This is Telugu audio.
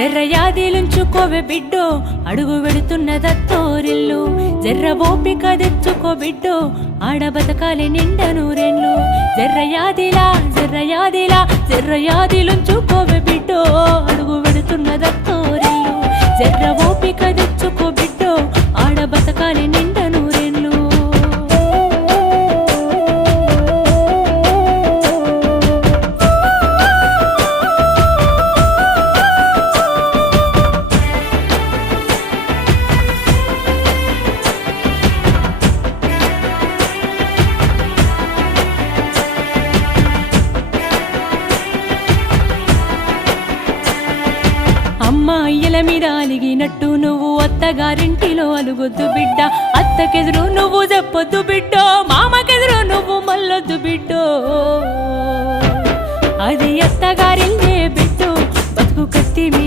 జర్రయాదిలుంచుకోవే బిడ్డో అడుగు వెడుతున్నదత్తోరిల్లు జర్ర ఓపిక తెచ్చుకో బిడ్డో ఆడ బతకాలి నిండ నూరెళ్ళు జర్రయాదిలా జర్రయాదిలుంచుకోవే బిడ్డో అడుగు వెడుతున్నదత్తోరిల్లు జర్ర ఓపిక తెచ్చుకో బిడ్డో ఆడ బతకాలి నిండ నూరెళ్ళు అమ్మ అయ్యల మీద అలిగినట్టు నువ్వు అత్తగారింటిలో అలుగొద్దు బిడ్డ అత్తకెదురు నువ్వు చెప్పొద్దు బిడ్డో మామకెదురు నువ్వు మల్లొద్దు బిడ్డో అది అత్తగారిల్లే బిడ్డో బతుకు కత్తి మీద